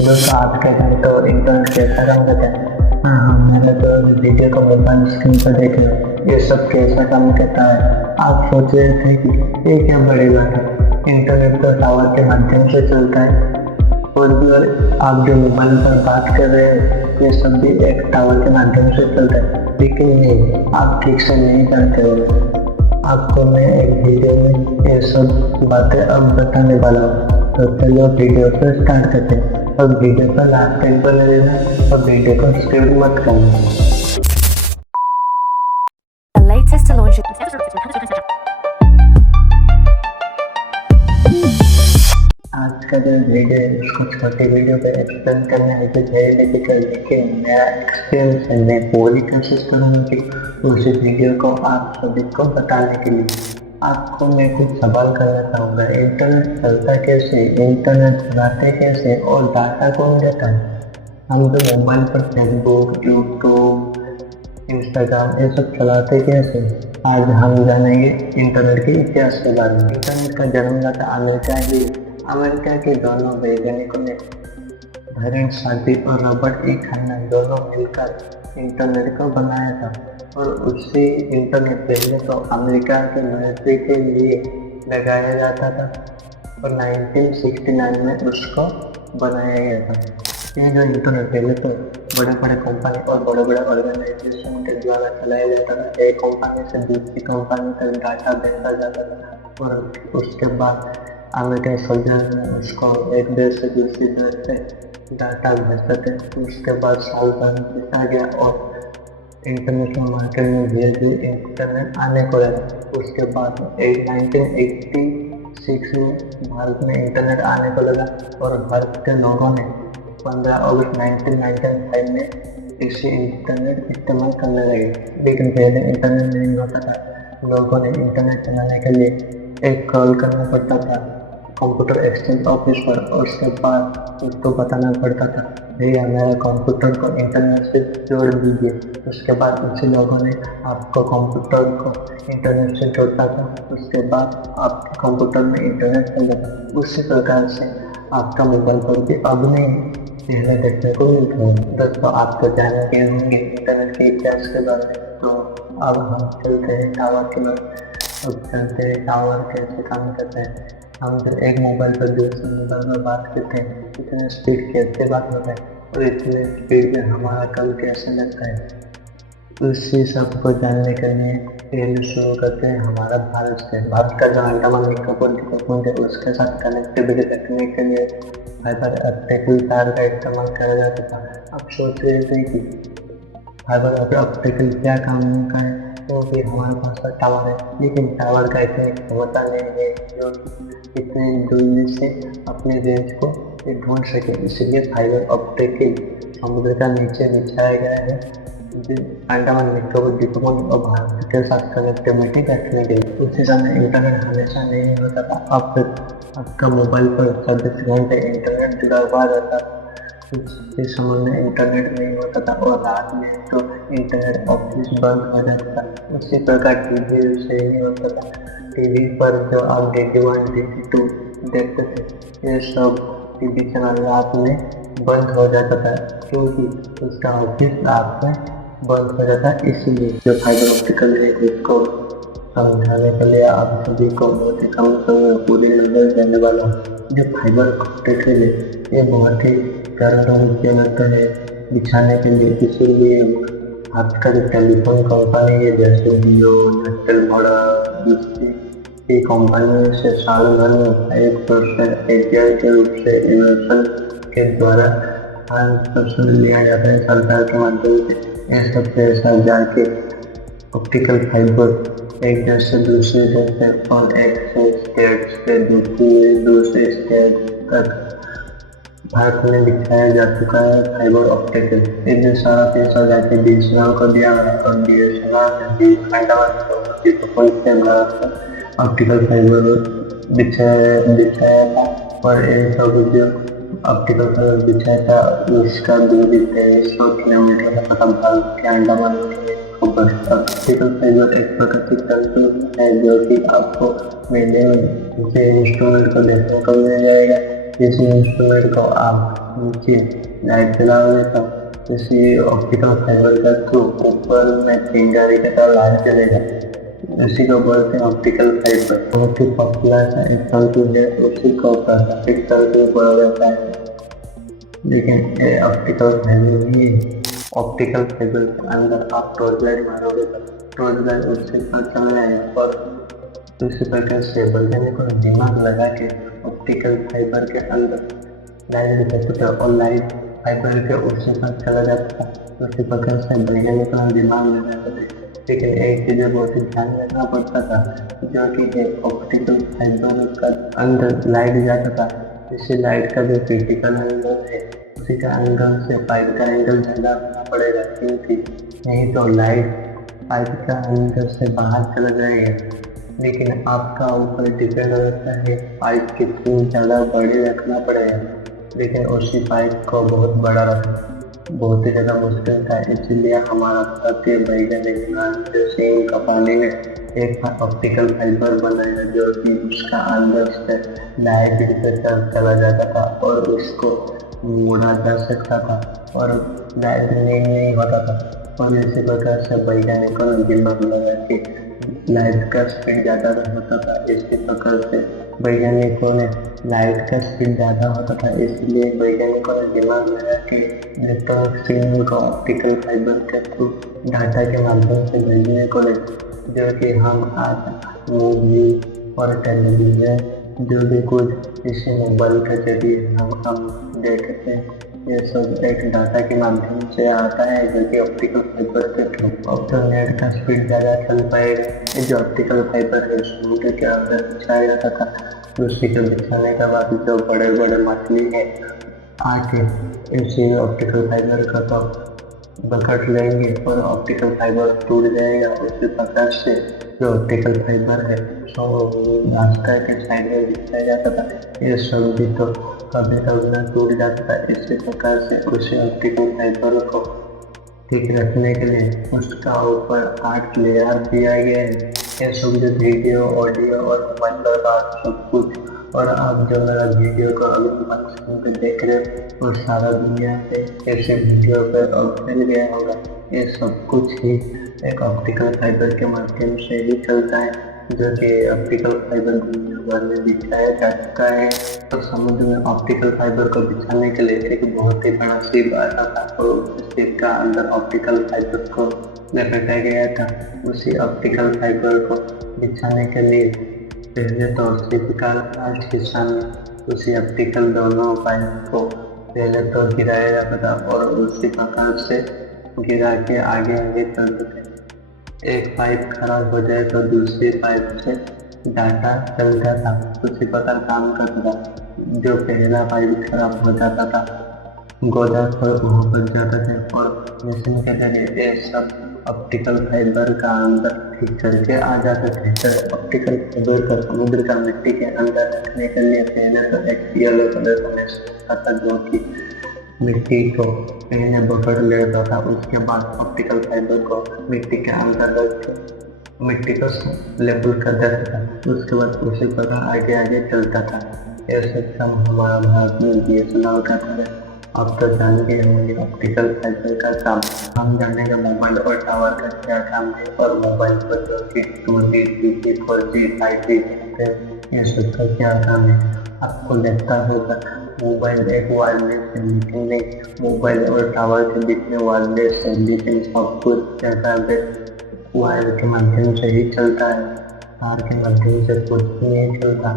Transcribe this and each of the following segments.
दोस्तों आज के टाइम तो इंटरनेट कैसा काम करता है। हाँ, मैंने तो वीडियो को मोबाइल स्क्रीन पर देख लिया। ये सब कैसा काम करता है। आप सोच रहे थे कि ये क्या बड़ी बात है, इंटरनेट तो टावर के माध्यम से चलता है। और भी आप जो मोबाइल पर बात कर रहे हो ये सब भी एक टावर के माध्यम से चलता है, लेकिन नहीं, आप ठीक से नहीं जानते हो। आपको मैं एक वीडियो में ये सब बातें अब बताने वाला हूँ। तो चलो वीडियो को स्टार्ट करते हैं और वीडियो पर लास्ट तक बने रहना और वीडियो को स्किप मत करना। The latest to launch. आज का जो वीडियो है उसको छोटी वीडियो पे एक्सप्लेन करने है तो है, लेकिन मेरा एक्सपीरियंस है, मैं पूरी कोशिश करूँगा कि उस वीडियो को आप सभी को बताने के लिए। आपको मैं कुछ सवाल करना चाहूँगा। इंटरनेट चलता कैसे, इंटरनेट चलाते कैसे और डाटा कौन देता है। हम जो मोबाइल पर फेसबुक, यूट्यूब, इंस्टाग्राम ये सब चलाते कैसे, आज हम जानेंगे इंटरनेट के इतिहास के बारे में। इंटरनेट का जन्मदाता अमेरिका के दोनों वैज्ञानिकों ने धैर्य शादी और रॉबर्ट ई खान्ना दोनों मिलकर इंटरनेट को बनाया था। और उसी इंटरनेट पहले तो अमेरिका के मिलिट्री के लिए लगाया जाता था और 1969 में उसको बनाया गया था। ये जो इंटरनेट पहले तो बड़े बड़े कंपनी और बड़े बड़े ऑर्गेनाइजेशन के द्वारा चलाया जाता था। एक कंपनी से दूसरी कंपनी तक डाटा भेजा जाता था और उसके बाद अमेरिकन सोल्जर उसको एक देश से दूसरी देश से डाटा भेजते थे। उसके बाद साल भर बीता गया और इंटरनेशनल मार्केट में धीरे धीरे इंटरनेट आने को लगा। उसके बाद 1986 में भारत में इंटरनेट आने को लगा और भारत के लोगों ने 15 अगस्त 1995 में इसी इंटरनेट इस्तेमाल करने लगे। लेकिन पहले इंटरनेट नहीं होता था। लोगों ने इंटरनेट चलाने के लिए एक कॉल करना पड़ता था कंप्यूटर एक्सचेंज ऑफिस पर और उसके बाद उसको बताना पड़ता था भैया मेरा कंप्यूटर को इंटरनेट से जोड़ दीजिए। उसके बाद उसी लोगों ने आपको कंप्यूटर को इंटरनेट से जोड़ता था। उसके बाद आपके कंप्यूटर में इंटरनेट चल जाता। उसी प्रकार से आपका मोबाइल पर भी अब नहीं पहले देखने को मिलता है। दोस्तों आपको जानते होंगे इंटरनेट के इतिहास के बारे में, तो अब हम चलते हैं टावर के बारे। अब चलते हैं टावर कैसे काम करते हैं। हम जब एक मोबाइल पर दूसरे मोबाइल में बात करते हैं इतने स्पीड कैसे बात होता है और इतने स्पीड में हमारा कॉल कैसे लगता है। उसी सब को जानने के लिए पहले शुरू करते हैं हमारा भारत से। भारत का जो अंडमान निकोबार द्वीपपुंज है उसके साथ कनेक्टिविटी रखने के लिए फाइबर ऑप्टिकल तार का इस्तेमाल किया जाता था। अब सोच रहे थे कि फाइबर ऑप्टिकल क्या काम का है, क्योंकि हमारे पास टावर है, लेकिन टावर का इतनी क्षमता नहीं है जो इतनी दूरी से अपने रेंज को ढूंढ सके। इसलिए फाइबर ऑप्टिकल समुद्र का नीचे बिछाया गया है अंडमान निकोबार द्वीपपुंज और भारत के साथ कनेक्टिविटी रखने के लिए। उसी समय इंटरनेट हमेशा नहीं होता था। अब आपका मोबाइल पर 24 घंटे इंटरनेट जुड़ा हुआ रहता था। इस समय में इंटरनेट नहीं होता था और रात में तो इंटरनेट ऑफिस बंद हो जाता था। उसी प्रकार टीवी से नहीं होता था। टीवी पर जो आप DD1 DD2 देखते थे ये सब टीवी चैनल रात में बंद हो जाता था क्योंकि उसका ऑफिस रात में बंद हो जाता। इसीलिए जो फाइबर ऑप्टिकल है उसको समझाने के लिए आप सभी को बहुत ही कम समय में पूरी नजर देने वाला हूँ। जो फाइबर ऑप्टिकल है ये बहुत ही ज़्यादा रुपया लगता है बिछाने के लिए। इसीलिए आजकल टेलीफोन कंपनी है जैसे जियो, एयरटेल, वोडा दूसरी कंपनी से साल भर में 5% एटीआई के रूप से इन्वेस्टमेंट के द्वारा 5% लिया जाता है सरकार के माध्यम से। ये सब पैसा जाके ऑप्टिकल फाइबर एक देश से दूसरे देश तक और एक स्टेट से दूसरे स्टेट तक भारत में दिखाया जा चुका है। फाइबर ऑप्टिकल इसमें सारा पैसा जाके DSLR को दिया गया और DSLR ने ऑप्टिकल फाइबर बिछाया था और एक उद्योग ऑप्टिकल फाइबर बिछाया था। उसका दूरी 2300 किलोमीटर तक भारत के अंडमान निकोबार। ऑप्टिकल फाइबर एक प्राकृतिक तंत्र है जो कि आपको मेले में इंस्ट्रूमेंट को देखने को मिल जाएगा। इस इंस्ट्रूमेंट को आप आप नीचे लाइट जलाओगे तो इसी ऑप्टिकल फाइबर का थ्रू ऊपर में चिंगारी की तरह लाइट जलेगा। उसी को बोलते हैं ऑप्टिकल फाइबर। बहुत ही पॉपुलर है एक तंतु है, उसी को प्राकृतिक तंतु बोला जाता है। लेकिन ये ऑप्टिकल फाइबर नहीं है। ऑप्टिकल फाइबर के अंदर आप टॉर्च लाइट मारोगे तो टॉर्च लाइट उससे पर चल जाएगा और इसी प्रकार से वैज्ञानिकों ने दिमाग लगा के ऑप्टिकल फाइबर के अंदर लाइट देते थे और लाइट फाइबर के उससे पर चला जाता था। उसी प्रकार से वैज्ञानिकों ने दिमाग लगाते थे। लेकिन एक चीज़ बहुत ही ध्यान रखना पड़ता था, जो कि ऑप्टिकल फाइबर का अंदर लाइट जाता था। इसी लाइट का जो क्रिटिकल एंगल है उसी का एंगल से पाइप का एंगल ज़्यादा होना पड़ेगा, क्योंकि नहीं तो लाइट पाइप का एंगल से बाहर चला जाएगा। लेकिन आपका ऊपर डिपेंड रहता है पाइप कितनी ज़्यादा बड़ी रखना पड़ेगा। लेकिन उसी पाइप को बहुत बड़ा रखना बहुत ही ज़्यादा मुश्किल था। इसलिए हमारा भारतीय वैज्ञानिक जो सिंह का पानी में एक ऑप्टिकल फाइबर बनाया, जो कि उसका अंदर से लाइट से चला जाता था और उसको मोड़ा जा सकता था और लाइट नहीं होता था। और इसी प्रकार से वैज्ञानिकों ने दिमाग लगा कि लाइट का स्पीड ज़्यादा होता था। इसी प्रकार से वैज्ञानिकों ने लाइट का स्पीड ज़्यादा होता था, इसलिए वैज्ञानिकों ने दिमाग लगा कि इलेक्ट्रॉनिक सिग्नल को ऑप्टिकल फाइबर के थ्रू डाटा के माध्यम से भेजने को ले, जो कि हम आज मूवी और टेलीविज़न जो भी कुछ इसी मोबाइल के जरिए हम देखते हैं, ये सब एक डाटा के माध्यम से आता है, जो कि ऑप्टिकल फाइबर के थ्रू। अब तो नेट का स्पीड ज़्यादा चल पाएगा। ये जो ऑप्टिकल फाइबर है समुद्र के अंदर बिछाया जाता था। उसी के बिछाने के बाद जो बड़े बड़े मछली है आके इसी ऑप्टिकल फाइबर का तो पकड़ लेंगे और ऑप्टिकल फाइबर टूट जाएगा। उसी प्रकार से जो ऑप्टिकल फाइबर है तो रास्ता के साइड में बिछाया जाता था। ये सब भी तो कभी कभी ना टूट जाता था। इसी प्रकार से उसी ऑप्टिकल फाइबर को ठीक रखने के लिए उसका ऊपर 8 लेयर दिया गया है। ये सब जो वीडियो ऑडियो और मोबाइल का सब कुछ, और आप जो मेरा वीडियो को अभी स्क्रीन पे देख रहे हो वो सारा दुनिया पे ऐसे वीडियो पर फैल गया होगा। ये सब कुछ ही एक ऑप्टिकल फाइबर के माध्यम से ही चलता है, जो कि ऑप्टिकल फाइबर दुनिया भर में बिछाया जा चुका है। तो समुद्र में ऑप्टिकल फाइबर को बिछाने के लिए एक बहुत ही बड़ा शिप आता था और शिप का अंदर ऑप्टिकल फाइबर को लपेटा गया था। उसी ऑप्टिकल फाइबर को बिछाने के लिए पहले तो शिप का लास्ट हिस्सा में उसी ऑप्टिकल दोनों पाइप को पहले तो गिराया जाता था और उसी प्रकार से गिरा के आगे आगे चलते थे। एक पाइप खराब हो जाए तो दूसरी पाइप से डाटा चलता था, उसी प्रकार काम करता था। जो पहला पाइप खराब हो जाता था गोदाम पर वहाँ बच जाते थे और मशीन के जरिए ये सब ऑप्टिकल फाइबर का अंदर ठीक करके आ जाते थे। तो ऑप्टिकल फाइबर का समुद्र का मिट्टी के अंदर रखने के लिए पहले तो एक येलो कलर का मेश था, जो कि मिट्टी को पहले पकड़ लेता था। उसके बाद ऑप्टिकल फाइबर को मिट्टी के अंदर रख के मिट्टी को लेबल कर देता था। उसके बाद उसी प्रकार आगे आगे चलता था। यह सिस्टम हमारा भारत में BSNL का था। अब तो जानते होंगे ऑप्टिकल फाइबर का काम। हम जानेंगे मोबाइल और टावर का क्या काम है और मोबाइल पर जो कि 2G, 3G, 4G, 5G ये सब का क्या काम है। आपको लगता होगा मोबाइल एक वायरलेस है, लेकिन नहीं, मोबाइल और टावर के बीच में वायरलेस है, लेकिन सब कुछ जैसा वायर के माध्यम से ही चलता है। तार के माध्यम से कुछ भी नहीं चलता।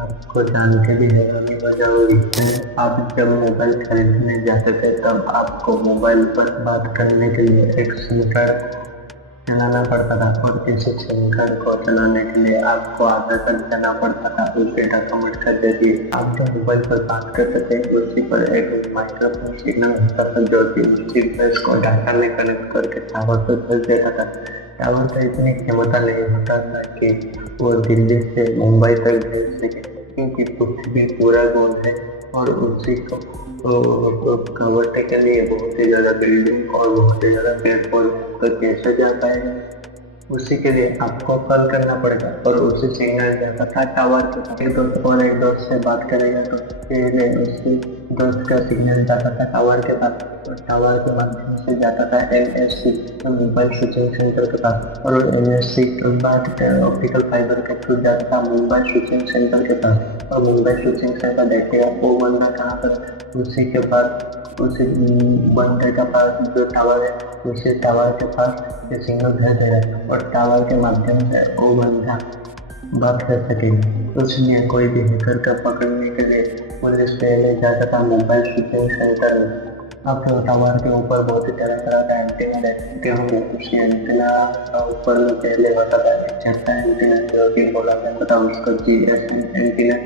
आपको जान के भी हैरानी हो जाओगी। आप जब मोबाइल खरीदने जाते थे तब आपको मोबाइल पर बात करने के लिए एक सिम कार्ड चलाना पड़ता था और इस सिम कार्ड को चलाने के लिए आपको आधार कार्ड देना पड़ता था। उस डेटा कमेंट कर देती आप जो मोबाइल पर बात करते थे उसी पर एक माइक्रोफोन सिग्नल होता था, जो कि उसी बेस को डाटा में कनेक्ट करके टावर पर भेज देता था। टावर का इतनी क्षमता नहीं होता था कि वो दिल्ली से मुंबई तक भेज सके, क्योंकि पृथ्वी पूरा गोल है और उसी को कवर के लिए बहुत ही ज़्यादा बिल्डिंग और बहुत ही ज़्यादा पेड़ पौधे तो कैसे जा पाएगा। उसी के लिए आपको कॉल करना पड़ेगा और उसी सिग्नल जाता था टावर के पास। एक दोस्त और एक दोस्त से बात करेगा तो पहले उसके दोस्त का सिग्नल जाता था टावर के पास और टावर के माध्यम से जाता था एनएससी मोबाइल स्विचिंग सेंटर के पास और एनएससी के बाद ऑप्टिकल फाइबर के थ्रू जाता था मोबाइल स्विचिंग सेंटर के पास और मोबाइल स्विचिंग सेंटर देखेगा वो बंदा कहाँ पर, उसी के पास उसी बंदे के पास जो टावर है उसी टावर के पास ये सिग्नल भेज देगा और टावर के माध्यम से वो बंदा बात कर सकेगा। उसमें कोई भी हैकर का पकड़ने के लिए पुलिस पहले जाता था मोबाइल स्विचिंग सेंटर में। अब तो टावर के ऊपर बहुत ही तरह तरह का एंटीना रहते होंगे। उसी एंटीना का ऊपर में पहले होता था एक छोटा एंटीना जो कि बोला जाता था उसको GSM एंटीना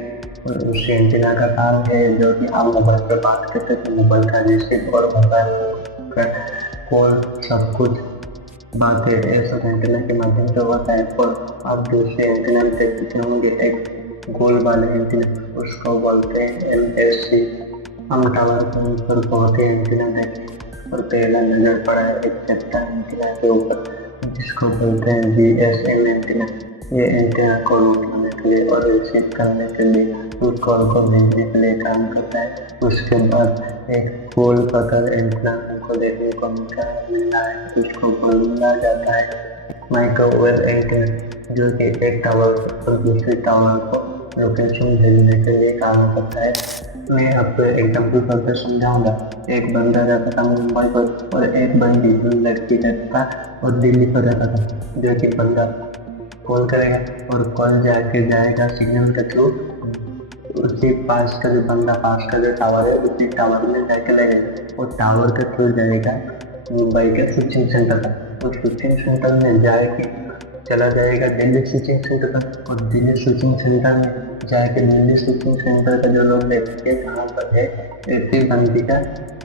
और उसी एंटीना का काम है जो कि हम मोबाइल पर बात करते थे, मोबाइल का रिसीव और मोबाइल का कॉल सब कुछ बातें ऐसा एंटीना के माध्यम से होता है। और आप दूसरे एंटीना में देखते होंगे एक गोल वाले एंटीना उसको बोलते हैं MSC। हम टावर के ऊपर बहुत ही एंटीना देखे और पहला नजर पड़ा है एक छोटा एंटीना के ऊपर जिसको बोलते हैं GSM एंटीना। ये एंटीना कॉल उठाने के लिए और रिसीव करने के लिए उस कॉल को भेजने के लिए काम करता है। उसके बाद एक गोल पकड़ एंटीना को देखने को मिलता है उसको बोला जाता है माइक्रोवेव एंटीना जो कि एक टावर पर दूसरे टावर को लोकेशन भेजने के लिए काम करता है। मैं आपको एग्जाम्पल करके समझाऊंगा। एक बंदा रहता था मुंबई पर और एक बंदी लड़की रहता था और दिल्ली पर रहता था। जो कि बंदा कॉल करेगा और कॉल जाएगा सिग्नल के थ्रू उसी पास का जो बंदा पास का जो टावर है उसी टावर में जाके लगेगा और टावर के थ्रू जाएगा मुंबई के स्विचिंग सेंटर तक। उस स्विचिंग सेंटर में जाके चला जाएगा दिल्ली स्विचिंग सेंटर तक और दिल्ली स्विचिंग सेंटर में जाके दिल्ली स्विचिंग सेंटर का जो लोग देखते कहाँ पर है ऐसी बंदी का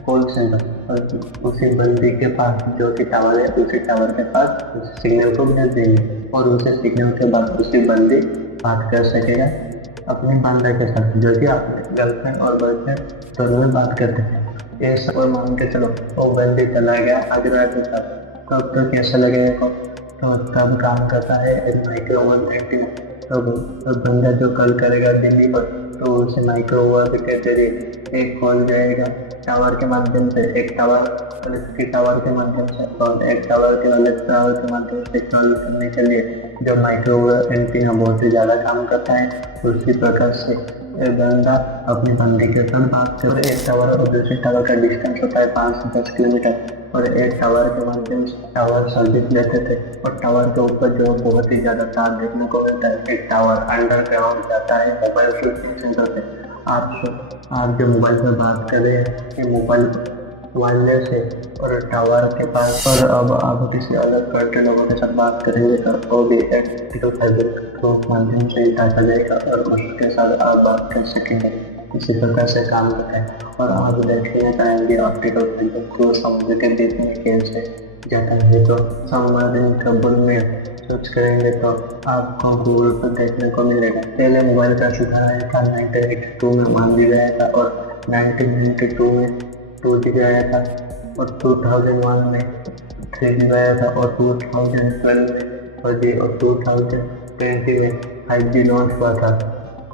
कॉल सेंटर और उसी बंदी के पास जो कि टावर है उसी टावर के पास उस सिग्नल को भेज देंगे और उसे सिग्नल के बाद उसी बंदी बात कर सकेगा अपने बंदा के साथ जो कि अपने गर्लफ्रेंड और बॉयफ्रेंड दोनों में बात करते हैं। ये सब और मान के चलो वो बंदी चला गया आगरा के साथ तब तो कैसा लगेगा तो तब काम करता है एक माइक्रोवेव एंटीना। तो बंदा जो कॉल करेगा दिल्ली पर तो उसे माइक्रोवेव के जरिए एक कॉल जाएगा टावर के माध्यम से एक टावर इसकी टावर के माध्यम से और एक टावर के अलग टावर के माध्यम से कॉल करने के लिए जो माइक्रोवेव एंटीना बहुत ही ज़्यादा काम करता है। उसी प्रकार से बंदा अपने बंदे के साथ बात कर एक टावर और दूसरे टावर का डिस्टेंस होता है 5 से 10 किलोमीटर और एक टावर के माध्यम से टावर सर्विस लेते थे और टावर के ऊपर जो बहुत ही ज़्यादा तार देखने को मिलता है। एक टावर अंडरग्राउंड जाता है मोबाइल स्विचिंग सेंटर से। आप जो मोबाइल पर बात कर रहे हैं ये मोबाइल वायरलेस है और टावर के पास। और अब आप किसी अलग कंट्री लोगों के साथ बात करेंगे तो वो भी ऑप्टिकल फाइबर के माध्यम से ही डाटा जाएगा और उसके साथ आप बात कर सकेंगे। इसी प्रकार से काम करता है और आप देखने पाएंगे ऑप्टिकल फाइबर को समुद्र के बीच में कैसे जाता है। तो सबमर्सिबल में सर्च करेंगे तो आपको गूगल पर देखने को मिलेगा। पहले मोबाइल का सुधार आया था 1982 में 1G आया था और 1992 में 2G आया था और 2001 में 3G आया था और 2012 में 4G और 2020 में 5G लॉन्च हुआ था।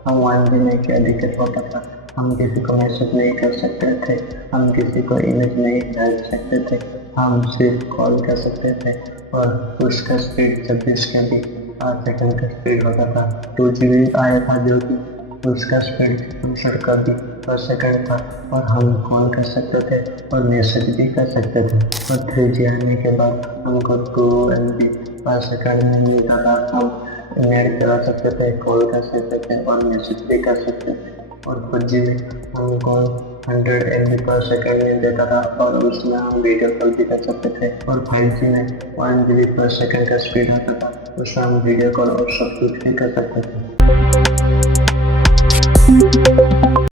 हम 1G में क्या दिक्कत होता था, हम किसी को मैसेज नहीं कर सकते थे, हम किसी को इमेज नहीं भेज सकते थे, हम सिर्फ कॉल कर सकते थे और उसका स्पीड 26 KB 8 सेकंड का स्पीड होता था। 2G आया था जो कि उसका स्पीड 64 KB पर सेकंड था और हम कॉल कर सकते थे और मैसेज भी कर सकते थे। और 3G आने के बाद हमको 2 MB पर सेकंड में मिलता था। हम नेट चला सकते थे, कॉल कर सकते थे और मैसेज भी कर सकते थे। और 4G में हमको 100 MB पर सेकंड में देता था और उसमें हम वीडियो कॉल भी कर सकते थे। और 5G में 1 GB पर सेकंड का स्पीड आता था, उसमें हम वीडियो कॉल और सब कुछ भी कर सकते थे।